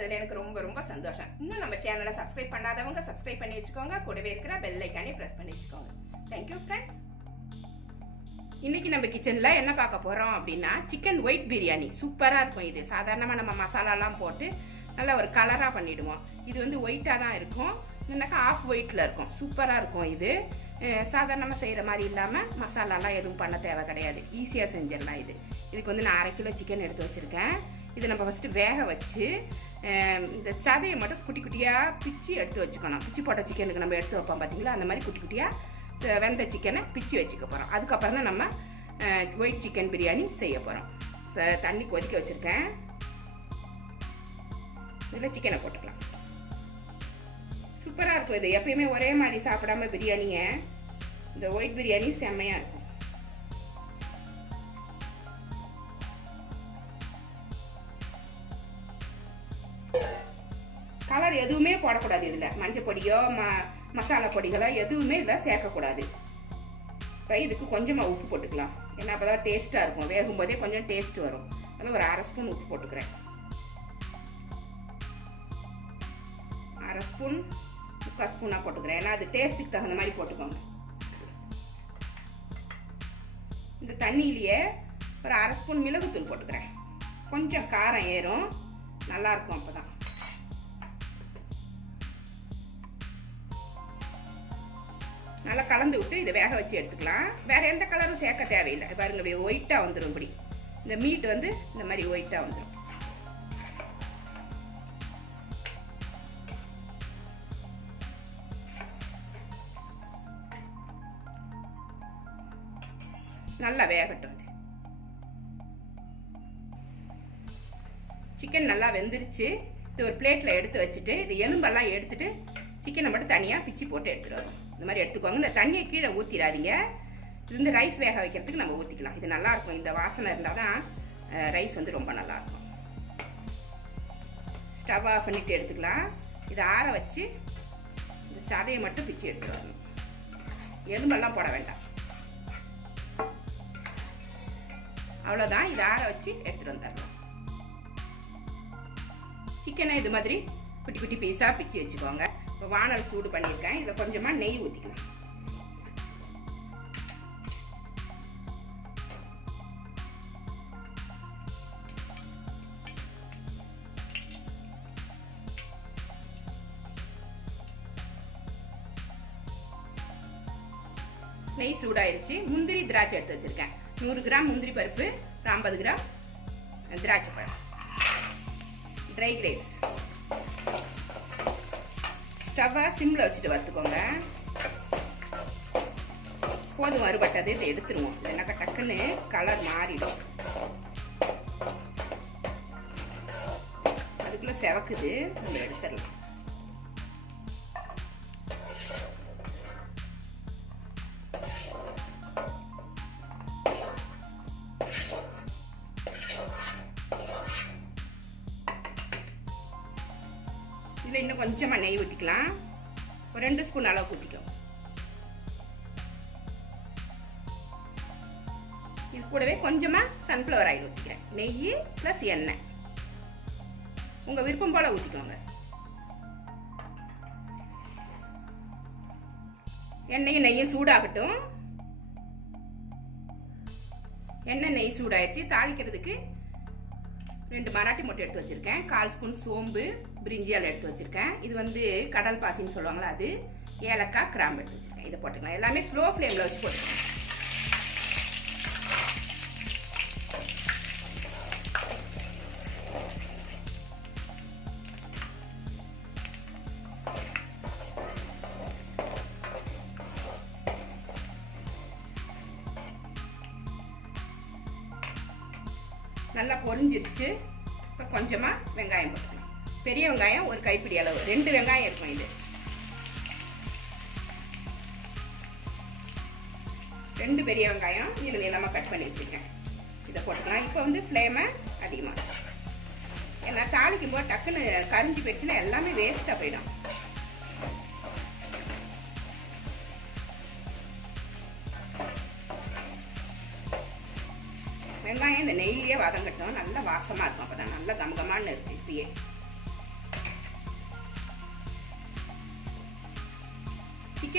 பார்த்ததுல எனக்கு ரொம்ப ரொம்ப சந்தோஷம். இன்னும் நம்ம சேனலை சப்ஸ்கிரைப் பண்ணாதவங்க சப்ஸ்கிரைப் பண்ணி வச்சுக்கோங்க. கூடவே இருக்கிற பெல் ஐக்கானே ப்ரெஸ் பண்ணி வச்சுக்கோங்க. Thank you friends. இன்னைக்கு நம்ம கிச்சனில் என்ன பார்க்க போகிறோம் அப்படின்னா சிக்கன் ஒயிட் பிரியாணி. சூப்பராக இருக்கும். இது சாதாரணமாக நம்ம மசாலாலாம் போட்டு நல்லா ஒரு கலராக பண்ணிவிடுவோம். இது வந்து ஒயிட்டாக தான் இருக்கும், இல்லைனாக்கா ஆஃப் ஒயிட்டில் இருக்கும். சூப்பராக இருக்கும். இது சாதாரணமாக செய்கிற மாதிரி இல்லாமல் மசாலாலாம் எதுவும் பண்ண தேவை கிடையாது. ஈஸியாக செஞ்சிடலாம். இதுக்கு வந்து நான் 1/2 கிலோ சிக்கன் எடுத்து வச்சுருக்கேன். இதை நம்ம ஃபஸ்ட்டு வேக வச்சு இந்த சதையை மட்டும் குட்டி குட்டியாக பிச்சு எடுத்து வச்சுக்கணும். பிச்சு போட்ட சிக்கனுக்கு நம்ம எடுத்து வைப்போம் பார்த்தீங்களா, அந்த மாதிரி குட்டி குட்டியாக வெந்த சிக்கனை பிச்சு வச்சுக்க போகிறோம். அதுக்கப்புறம் தான் நம்ம ஒயிட் சிக்கன் பிரியாணி செய்ய போகிறோம். தண்ணி கொதிக்க வச்சுருக்கேன். இதில் சிக்கனை போட்டுக்கலாம். சூப்பராக இருக்கும். இது எப்பயுமே ஒரே மாதிரி சாப்பிடாம பிரியாணியை, இந்த ஒயிட் பிரியாணி செம்மையாக இருக்கும். கலர் எதுவுமே போடக்கூடாது. இதில் மஞ்சள் பொடியோ மசாலா பொடிகளோ எதுவுமே இதில் சேர்க்கக்கூடாது. இப்போ இதுக்கு கொஞ்சமாக உப்பு போட்டுக்கலாம். ஏன்னா அப்போ தான் டேஸ்ட்டாக இருக்கும். வேகும்போதே கொஞ்சம் டேஸ்ட் வரும். அதில் ஒரு 1/2 ஸ்பூன் உப்பு போட்டுக்கிறேன். 1/2 ஸ்பூன் 3/4 ஸ்பூனாக போட்டுக்கிறேன். ஏன்னா அது டேஸ்ட்டுக்கு தகுந்த மாதிரி போட்டுக்கோங்க. இந்த தண்ணியிலேயே ஒரு 1/2 ஸ்பூன் மிளகுத்தூள் போட்டுக்கிறேன். கொஞ்சம் காரம் ஏறும், நல்லாயிருக்கும். அப்போ தான் நல்லா கலந்து விட்டு இதை வேக வச்சு எடுத்துக்கலாம். வேறு எந்த கலரும் சேர்க்க தேவையில்லை. பாருங்க, இப்படி ஒயிட்டாக வந்துடும். இப்படி இந்த மீட் வந்து இந்த மாதிரி ஒயிட்டாக வந்துடும். நல்லா வேகட்டும். சிக்கன் நல்லா வெந்துருச்சு. இது ஒரு பிளேட்டில் எடுத்து வச்சுட்டு இது எலும்பெல்லாம் எடுத்துட்டு சிக்கனை மட்டும் தனியாக பிச்சு போட்டு எடுத்துகிட்டு வரும். இந்த மாதிரி எடுத்துக்கோங்க. இந்த தண்ணியை கீழே ஊற்றிடாதீங்க. இது வந்து ரைஸ் வேக வைக்கிறதுக்கு நம்ம ஊற்றிக்கலாம். இது நல்லாயிருக்கும். இந்த வாசனை இருந்தால் தான் ரைஸ் வந்து ரொம்ப நல்லாயிருக்கும். ஸ்டவ் ஆஃப் பண்ணிவிட்டு எடுத்துக்கலாம். இதை ஆற வச்சு இந்த சதையை மட்டும் பிச்சு எடுத்துகிட்டு வரணும். எலும்பெல்லாம் போட வேண்டாம். அவ்வளோதான். இதை ஆற வச்சு எடுத்துகிட்டு வந்துடலாம். சிக்கனை இது மாதிரி குட்டி குட்டி பீஸாக பிச்சு வச்சுக்கோங்க. இப்போ வானல் சூடு பண்ணியிருக்கேன். இதில் கொஞ்சமாக நெய் ஊற்றிக்கலாம். நெய் சூடாயிருச்சு. முந்திரி திராட்சை எடுத்து வச்சுருக்கேன். 100 கிராம் முந்திரி பருப்பு, 50 கிராம் திராட்சை பழம், ட்ரை கிரேப்ஸ். ஸ்டவ்வை சிம்மில் வச்சுட்டு வறுத்துக்கோங்க. போதும் வறுபட்டது. இதை எடுத்துருவோம். இல்லைனாக்கா டக்குன்னு கலர் மாறிடும். அதுக்குள்ளே செவக்குது, நம்ம எடுத்துடலாம். இதில் இன்னும் கொஞ்சமாக நெய் ஊற்றிக்கலாம். ஒரு 2 ஸ்பூன் அளவு ஊற்றிக்கலாம். இது கூடவே கொஞ்சமாக சன்ஃப்ளவர் ஆயில் ஊற்றிக்கிறேன். நெய் ப்ளஸ் எண்ணெய் உங்கள் விருப்பம் போல் ஊற்றிக்கோங்க. எண்ணெயும் நெய்யும் சூடாகட்டும். எண்ணெய் நெய் சூடாயிடுச்சு. தாளிக்கிறதுக்கு 2 மராட்டி மொட்டை எடுத்து வச்சுருக்கேன். 1/4 ஸ்பூன் சோம்பு, பிரிஞ்சியால் எடுத்து வச்சுருக்கேன். இது வந்து கடல் பாசின்னு சொல்லுவாங்களா, அது. ஏலக்காய், கிராம்பு எடுத்து வச்சுருக்கேன். இதை போட்டுக்கலாம். எல்லாமே ஸ்லோ ஃப்ளேமில் வச்சு போட்டுக்கலாம். நல்லா பொரிஞ்சிருச்சு. இப்போ கொஞ்சமாக வெங்காயம் போட்டுக்கலாம். பெரிய வெங்காயம் ஒரு கைப்பிடி அளவு, 2 வெங்காயம் இருக்கும். இது 2 பெரிய வெங்காயம் நீளமாக கட் பண்ணி வச்சுருக்கேன். இதை போட்டுக்கலாம். இப்போ வந்து ஃப்ளேமை அதிகமாக, ஏன்னா தாளிக்கும் போது டக்குன்னு கரிஞ்சு போயிடுச்சுன்னா எல்லாமே வேஸ்ட்டாக போயிடும். வெங்காயம் இந்த நெய்லியே வதங்கட்டும். நல்லா வாசமாக இருக்கும். அப்போ தான் நல்லா கமகமான்னு இருக்குது. இப்பயே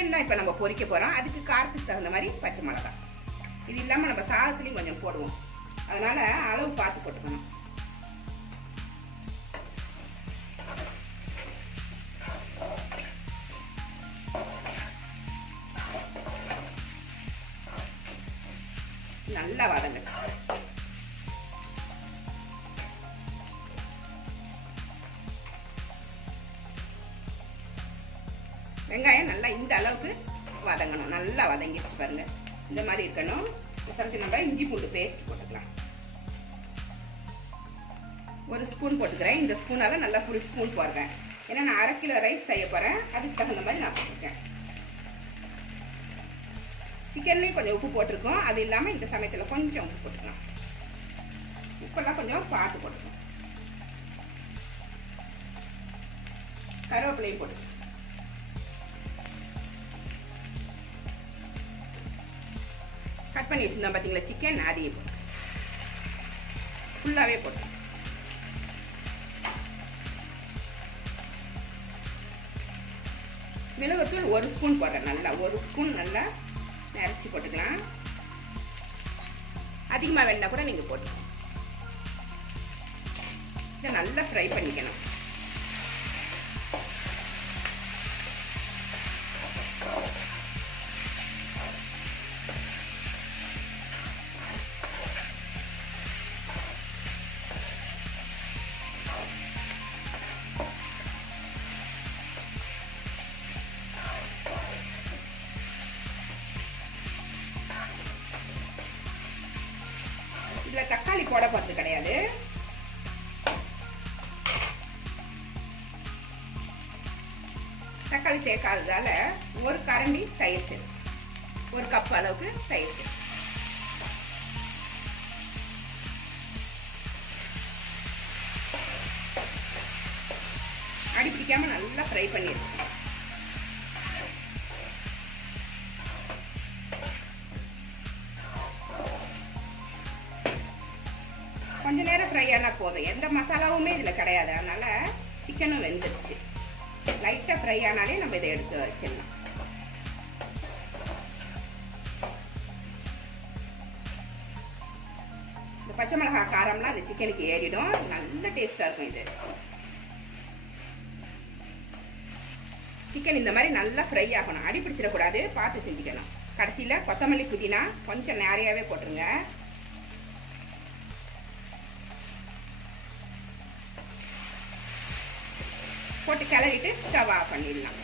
சிக்கன் தான் இப்போ நம்ம பொரிக்க போகிறோம். அதுக்கு காரத்துக்கு தகுந்த மாதிரி பச்சை மிளகாய். இது இல்லாமல் நம்ம சாதத்துலேயும் கொஞ்சம் போடுவோம். அதனால் அளவு பார்த்து போட்டுக்கணும். நல்லா வதங்க. வெங்காயம் நல்லா இந்த அளவுக்கு வதங்கணும். நல்லா வதங்கிடுச்சு பாருங்க. இந்த மாதிரி இருக்கணும். கொஞ்சம் நம்ம இஞ்சி பூண்டு பேஸ்ட் போட்டுக்கலாம். 1 ஸ்பூன் போட்டுக்கிறேன். இந்த ஸ்பூனால நல்லா ஃபுல் ஸ்பூன் போடுறேன். ஏன்னா நான் 1/2 கிலோ ரைஸ் செய்ய போகிறேன். அதுக்கு தகுந்த மாதிரி நான் போட்டிருக்கேன். சிக்கன்லேயும் கொஞ்சம் உப்பு போட்டிருக்கோம். அது இல்லாமல் இந்த சமயத்தில் கொஞ்சம் உப்பு போட்டுக்கலாம். உப்பெல்லாம் கொஞ்சம் பார்த்து போட்டுக்கலாம். கருவேப்பிலையும் போட்டுக்கலாம். கட் பண்ணி வச்சுருந்தோம் பார்த்தீங்களா சிக்கன், அதையும் போட்டு ஃபுல்லாகவே போட்டோம். மிளகுத்தூள் 1 ஸ்பூன் போடுறேன். நல்லா 1 ஸ்பூன் நல்லா நிறச்சி போட்டுக்கலாம். அதிகமாக வேணா கூட நீங்கள் போட்டுக்கலாம். இதை நல்லா ஃப்ரை பண்ணிக்கணும். இதில் தக்காளி போட போகிறது கிடையாது. தக்காளி சேர்க்காததால 1 கரண்டி தயிர் சேர்த்து, 1 கப் அளவுக்கு தயிர் சேர்த்து அடி பிடிக்காம நல்லா ஃப்ரை பண்ணிடுச்சு. கொஞ்ச நேரம் ஃப்ரை ஆனால் போதும். எந்த மசாலாவுமே இதில் கிடையாது. அதனால சிக்கனும் வெந்துடுச்சு. லைட்டாக ஃப்ரை ஆனாலே நம்ம இதை எடுத்து வச்சிடலாம். இந்த பச்சை மிளகாய் காரம்லாம் அந்த சிக்கனுக்கு ஏறிடும். நல்ல டேஸ்டாக இருக்கும். இது சிக்கன் இந்த மாதிரி நல்லா ஃப்ரை ஆகணும். அடி பிடிச்சிடக்கூடாது. பார்த்து செஞ்சுக்கணும். கடைசியில் கொத்தமல்லி புதினா கொஞ்சம் நிறையாவே போட்டுருங்க. போட்டு கிளறிட்டு ஸ்டவ் ஆஃப் பண்ணிடலாம்.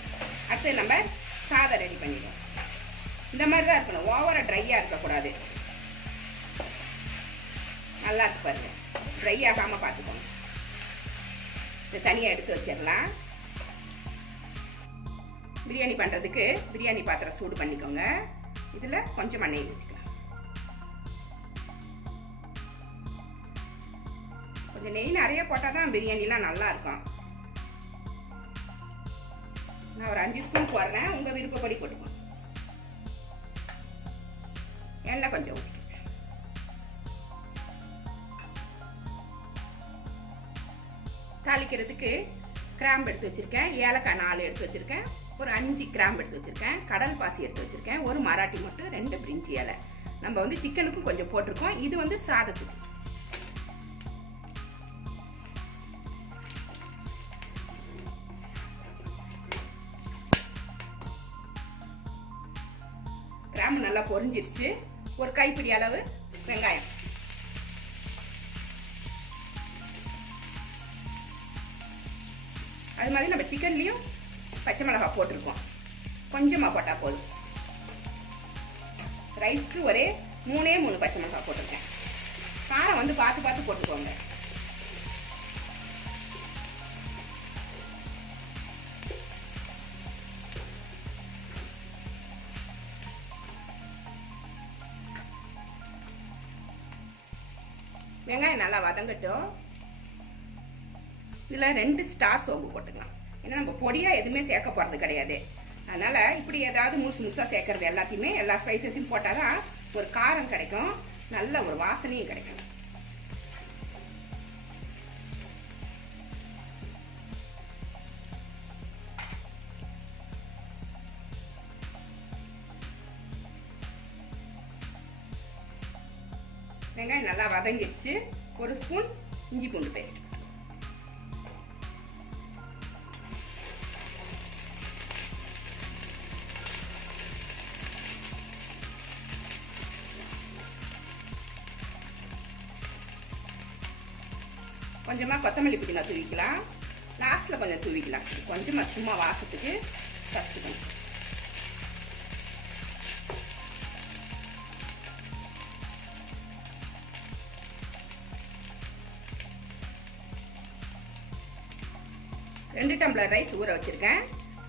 அடுத்து நம்ம சாதம் ரெடி பண்ணிடுவோம். இந்த மாதிரி தான் இருக்கணும். ஓவராக ட்ரையாக இருக்கக்கூடாது. நல்லா இருக்கு பாருங்க. ட்ரை ஆகாமல் பார்த்துக்கோங்க. இதை தனியாக எடுத்து வச்சிடலாம். பிரியாணி பண்ணுறதுக்கு பிரியாணி பாத்திரம் சூடு பண்ணிக்கோங்க. இதில் கொஞ்சம் நெய் ஊற்றிக்கலாம். கொஞ்சம் நெய் நிறைய போட்டால் தான் பிரியாணிலாம் நல்லா இருக்கும். நான் ஒரு 5 ஸ்பூன் போடுறேன். உங்கள் விருப்பப்படி போட்டுக்கோங்க. எண்ணெய் கொஞ்சம் ஊற்றிக்கேன். தாளிக்கிறதுக்கு கிராம்பு எடுத்து வச்சுருக்கேன். ஏலக்காய் 4 எடுத்து வச்சுருக்கேன். ஒரு 5 கிராம்பு எடுத்து வச்சுருக்கேன். கடல் பாசி எடுத்து வச்சுருக்கேன். ஒரு மராட்டி மொட்டு, 2 பிரிஞ்சி இலை. நம்ம வந்து சிக்கனுக்கும் கொஞ்சம் போட்டிருக்கோம். இது வந்து சாதத்துக்கு. கிராம்பு நல்லா பொரிஞ்சிருச்சு. ஒரு கைப்பிடி அளவு வெங்காயம். அது மாதிரி நம்ம சிக்கன்லேயும் பச்சை மிளகாய் போட்டிருக்கோம். கொஞ்சமாக போட்டால் போதும். ரைஸ்க்கு ஒரே 3 பச்சை மிளகாய் போட்டிருக்கேன். காரம் வந்து பார்த்து பார்த்து போட்டுக்கோங்க. வெங்காயம் நல்லா வதங்கட்டும். இதில் 2 ஸ்டார் சோம்பு போட்டுக்கலாம். ஏன்னா நம்ம பொடியாக எதுவுமே சேர்க்க போகிறது கிடையாது. அதனால் இப்படி ஏதாவது முழுசாக சேர்க்கறது எல்லாத்தையுமே எல்லா ஸ்பைசஸையும் போட்டால் தான் ஒரு காரம் கிடைக்கும். நல்ல ஒரு வாசனையும் கிடைக்கும். வெங்காயம் நல்லா வதங்கிடுச்சு. ஒரு ஸ்பூன் இஞ்சி பூண்டு பேஸ்ட். கொஞ்சமாக கொத்தமல்லி புதினா தூவிக்கலாம். லாஸ்ட்டில் கொஞ்சம் தூவிக்கலாம். கொஞ்சமாக சும்மா வாசத்துக்கு ஃபஸ்ட்டு கொஞ்சம். ரெண்டு டம்ளர் ரைஸ் ஊற வச்சுருக்கேன்.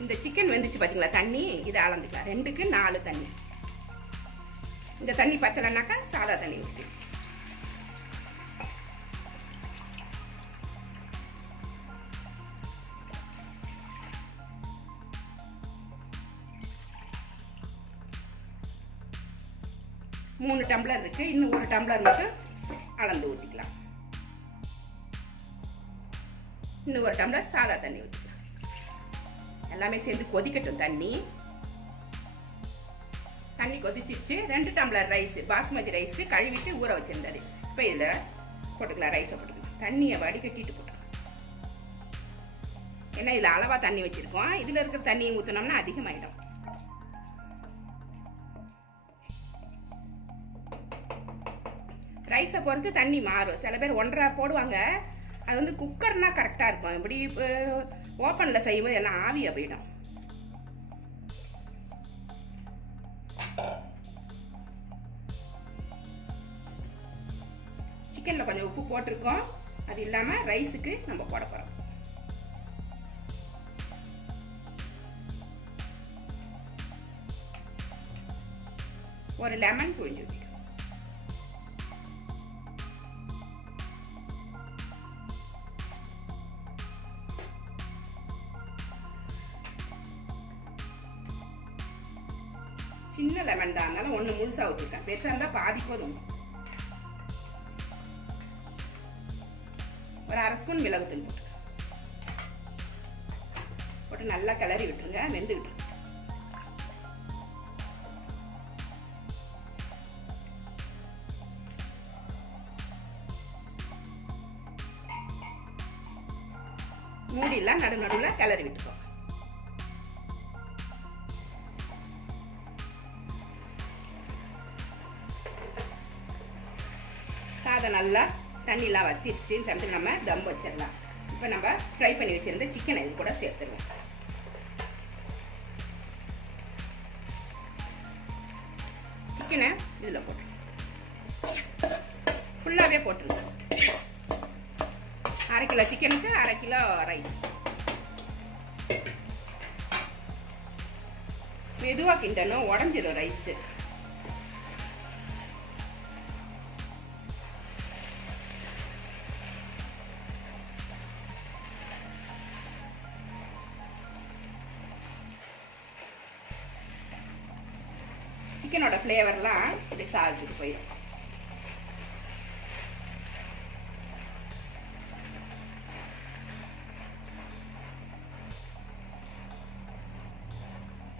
இந்த சிக்கன் வெந்துச்சு பார்த்தீங்களா, தண்ணி இதை அளந்துக்கலாம். 2க்கு 4 தண்ணி. இந்த தண்ணி பத்தலைனாக்கா சாதா தண்ணி ஊற்றி. மூணு டம்ளர் இருக்கு. இன்னும் ஒரு டம்ளர் மட்டும் அளந்து ஊற்றிக்கலாம். இன்னும் ஒரு டம்ளர் சாதா தண்ணி ஊற்றிக்கலாம். எல்லாமே சேர்ந்து கொதிக்கட்டும். தண்ணி கொதிச்சிருச்சு. 2 டம்ளர் ரைஸ், பாஸ்மதி ரைஸ் கழுவிட்டு ஊற வச்சிருந்தாரு. இப்போ இதில் போட்டுக்கலாம். ரைஸை போட்டுக்கலாம். தண்ணியை வடிகட்டிட்டு போட்டுக்கலாம். ஏன்னா இதில் அளவாக தண்ணி வச்சுருக்கோம். இதில் இருக்கிற தண்ணியை ஊற்றினோம்னா அதிகமாகிடும். ரைஸை பொறுத்து தண்ணி மாறும். சில பேர் 1.5 போடுவாங்க. அது வந்து குக்கர்னா கரெக்டாக இருக்கும். இப்படி ஓப்பனில் செய்யும்போது எல்லாம் ஆவியாக போயிடும். சிக்கனில் கொஞ்சம் உப்பு போட்டிருக்கோம். அது இல்லாமல் ரைஸுக்கு நம்ம போட போகிறோம். ஒரு லெமன் புழிஞ்சு ஊற்றிக்கணும். சின்ன லெமன் தான், அதனால 1 முழுசா ஊற்றிருக்கேன். பெருசாக இருந்தால் பாதி போதும். ஒரு 1/2 ஸ்பூன் மிளகுத்தூள் போட்டு நல்லா கிளறி விட்டுருங்க. வெந்து விட்டுருங்க. மூடிலாம் நடுவில் கிளறி விட்டுக்கோங்க. சாதம் நல்லா தண்ணிலாம் வத்திருச்சு. சமயத்தில் நம்ம தம் வச்சிடலாம். இப்போ நம்ம ஃப்ரை பண்ணி வச்சிருந்த சிக்கனை இது கூட சேர்த்துருவோம். சிக்கனை இதில் போட்டு ஃபுல்லாகவே போட்டுருங்க. 1/2 கிலோ சிக்கனுக்கு 1/2 கிலோ ரைஸ். மெதுவாக கிண்டணும், உடஞ்சிடும் ரைஸு. சிக்கனோட ஃப்ளேவர்லாம் இப்படி சாதிச்சுட்டு போயிடும்.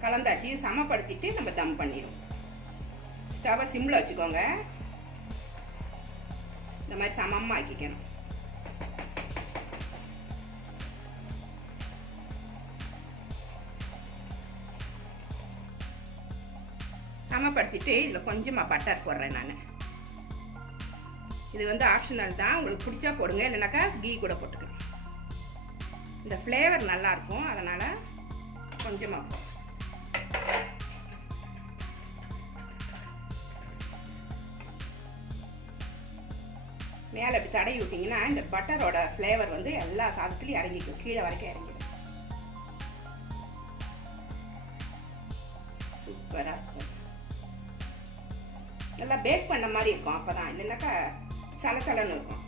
கலந்தாச்சு. சமப்படுத்திட்டு நம்ம தம் பண்ணிடும். ஸ்டவை சிம்மில் வச்சுக்கோங்க. இந்த மாதிரி சமமாக ஆக்கிக்கணும். சமப்படுத்திட்டு இதில் கொஞ்சமாக பட்டர் போடுறேன் நான். இது வந்து ஆப்ஷனல் தான். உங்களுக்கு பிடிச்சா போடுங்க, இல்லைனாக்கா கீ கூட போட்டுக்கலாம். இந்த ஃப்ளேவர் நல்லாயிருக்கும், அதனால் கொஞ்சமாக. மேலே இப்படி தடவி விட்டிங்கன்னா இந்த பட்டரோட ஃப்ளேவர் வந்து எல்லா சாதத்துலையும் இறங்கிக்கும். கீழே வரைக்கும் இறங்கிடும். சூப்பராக இருக்கும். நல்லா பேக் பண்ண மாதிரி இருக்கும். அப்போ தான், இல்லைன்னாக்கா சலசலன்னு இருக்கும்.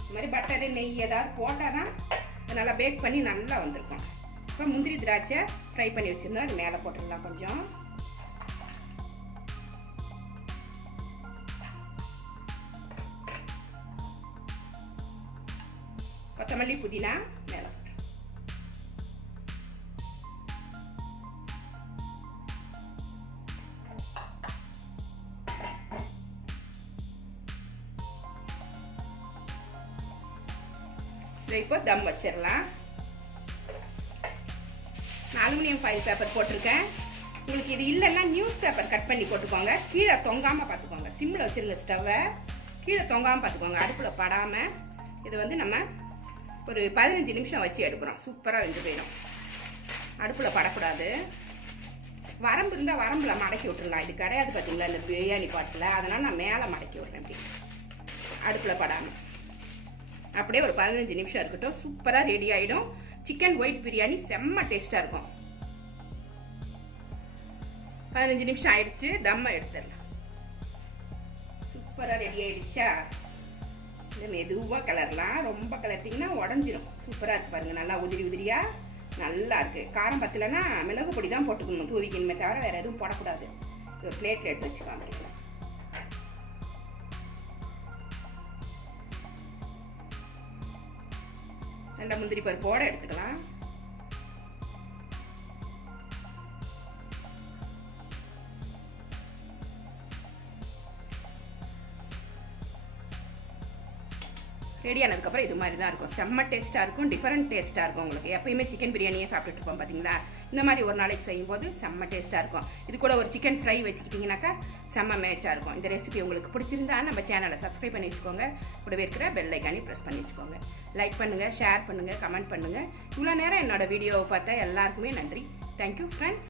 இந்த மாதிரி பட்டரு நெய் ஏதாவது போட்டால் தான் நல்லா பேக் பண்ணி நல்லா வந்திருக்கும். இப்போ முந்திரி திராட்சை ஃப்ரை பண்ணி வச்சுருந்தோம். அது மேலே போட்டுடலாம். கொஞ்சம் கொத்தமல்லி புதினா மேலே. இதை இப்போ தம் வச்சிடலாம். நான் அலுமினியம் ஃபாயில் பேப்பர் போட்டிருக்கேன். உங்களுக்கு இது இல்லைன்னா நியூஸ் பேப்பர் கட் பண்ணி போட்டுக்கோங்க. கீழே தொங்காமல் பார்த்துக்கோங்க. சிம்மில் வச்சுருங்க ஸ்டவ்வை. கீழே தொங்காமல் பார்த்துக்கோங்க, அடுப்பில் படாமல். இது வந்து நம்ம ஒரு 15 நிமிஷம் வச்சு எடுக்கிறோம். சூப்பராக வெந்து போயிடும். அடுப்பில் படக்கூடாது. வரம்பு இருந்தால் வரம்பில் மடக்கி விட்டுருலாம். இது கிடையாது பார்த்தீங்களா இந்த பிரியாணி பாட்டில், அதனால் நான் மேலே மடக்கி விட்றேன். இப்படி அடுப்பில் படாமல் அப்படியே ஒரு 15 நிமிஷம் இருக்கட்டும். சூப்பராக ரெடி ஆகிடும். சிக்கன் ஒயிட் பிரியாணி செம்ம டேஸ்ட்டாக இருக்கும். 15 நிமிஷம் ஆயிடுச்சு. தம்மை எடுத்துடலாம். சூப்பராக ரெடி ஆயிடுச்சா? இந்த மெதுவாக கலரலாம். ரொம்ப கலர்த்திங்கன்னா உடஞ்சிரும். சூப்பராக இருக்குது பாருங்கள். நல்லா உதிரி உதிரியாக நல்லா இருக்குது. காரம் பத்தலைன்னா மிளகு பொடி தான் போட்டுக்கணும், தூவிக்கணுமே தவிர வேறு எதுவும் போடக்கூடாது. ஒரு பிளேட்டில் எடுத்து வச்சுக்கலாம். நல்லா முந்திரி பருப்போட எடுத்துக்கலாம். ரெடி ஆனதுக்கப்புறம் இது மாதிரி தான் இருக்கும். செம்ம டேஸ்ட்டாக இருக்கும். டிஃபரெண்ட் டேஸ்ட்டாக இருக்கும். உங்களுக்கு எப்பயுமே சிக்கன் பிரியாணியே சாப்பிட்டுட்டு இருப்போம் பார்த்தீங்களா, இந்த மாதிரி ஒரு நாளைக்கு செய்யும்போது செம்ம டேஸ்ட்டாக இருக்கும். இது கூட ஒரு சிக்கன் ஃப்ரை வச்சுக்கிட்டிங்கனாக்கா செம்ம மேட்சாக இருக்கும். இந்த ரெசிபி உங்களுக்கு பிடிச்சிருந்தா நம்ம சேனலை சப்ஸ்கிரைப் பண்ணி வச்சுக்கோங்க. கூடவே இருக்கிற பெல் ஐக்கானே ப்ரெஸ் பண்ணி வச்சுக்கோங்க. லைக் பண்ணுங்கள், ஷேர் பண்ணுங்கள், கமெண்ட் பண்ணுங்கள். இவ்வளோ நேரம் என்னோடய வீடியோவை பார்த்தா எல்லாருக்குமே நன்றி. Thank you friends.